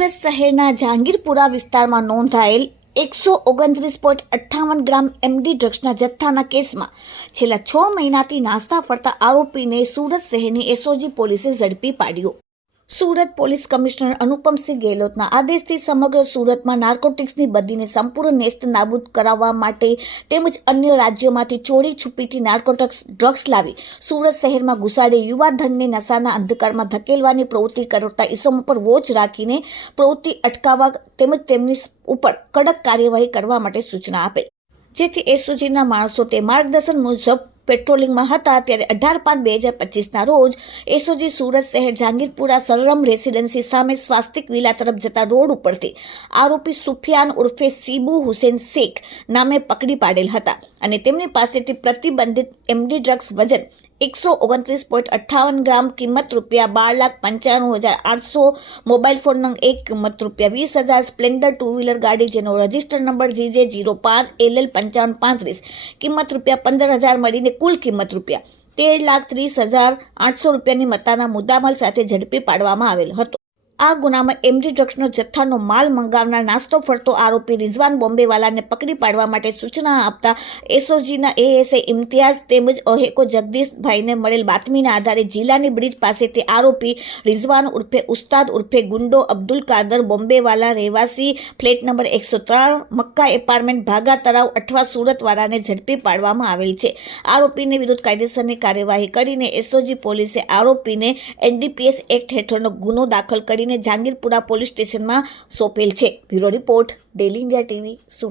સુરત શહેરના જહાંગીરપુરા વિસ્તારમાં નોંધાયેલ 129.58 ગ્રામ એમડી ડ્રગ્સના જથ્થાના કેસમાં છેલ્લા 6 મહિનાથી નાસ્તા ફરતા આરોપીને સુરત શહેરની એસઓજી પોલીસે ઝડપી પાડ્યો। સુરત પોલીસ કમિશનર અનુપમસિંહ ગેહલોતના આદેશથી સમગ્ર સુરતમાં નાર્કોટિક્સની બદીને સંપૂર્ણ નેસ્ત નાબૂદ કરાવવા માટે તેમજ અન્ય રાજ્યોમાંથી ચોરી છુપીથી નાર્કોટિક્સ ડ્રગ્સ લાવી સુરત શહેરમાં ઘુસાડી યુવાધનને નશાના અંધકારમાં ધકેલવાની પ્રવૃત્તિ કરતા ઇસમો પર વોચ રાખીને પ્રવૃત્તિ અટકાવવા તેમજ તેમની ઉપર કડક કાર્યવાહી કરવા માટે સૂચના આપેલ, જેથી એસઓજીના માણસો તે માર્ગદર્શન મુજબ પેટ્રોલિંગમાં હતા। ત્યારે 18/5/2025ના રોજ એસઓજી સુરત શહેર જહાંગીરપુરા સરરમ રેસિડેન્સી સામે સ્વાસ્તિક વિલા તરફ જતા રોડ ઉપરથી આરોપી સુફિયાન ઉર્ફે સીબુ હુસેન શેખ નામે પકડી પાડેલ હતા અને તેમની પાસેથી પ્રતિબંધિત એમડી ડ્રગ્સ વજન 129.58 ગ્રામ કિંમત ₹12,95,800, મોબાઈલ ફોન નંગ 1 કિંમત ₹20,000, સ્પ્લેન્ડર ટુ વ્હીલર ગાડી જેનો રજિસ્ટર નંબર GJ05LL5535 કિંમત ₹15,000 મળીને કુલ કિંમત ₹13,30,800ની મત્તાના મુદ્દામાલ સાથે ઝડપી પાડવામાં આવેલ હતો। આ ગુનામાં એમડી ડ્રગ્સનો જથ્થાનો માલ મંગાવનાર નાસ્તો ફરતો આરોપી રિઝવાન બોમ્બેવાલાને પકડી પાડવા માટે સૂચના આપતા એસઓજીના એએસઆઈ ઇમ્તિયાઝ તેમજ અહેકો જગદીશભાઈને મળેલ બાતમીના આધારે જિલ્લાની બ્રિજ પાસેથી આરોપી રિઝવાન ઉર્ફે ઉસ્તાદ ઉર્ફે ગુંડો અબ્દુલ કાદર બોમ્બેવાલા રહેવાસી ફ્લેટ નંબર 103 મક્કા એપાર્ટમેન્ટ ભાગા તળાવ અઠવા સુરતવાળાને ઝડપી પાડવામાં આવેલ છે। આરોપીને વિરુદ્ધ કાયદેસરની કાર્યવાહી કરીને એસઓજી પોલીસે આરોપીને એનડીપીએસ એક્ટ હેઠળનો ગુનો દાખલ કરીને જહાંગીરપુરા પોલીસ સ્ટેશનમાં સોંપેલ છે। Bureau report, daily India TV, Surat.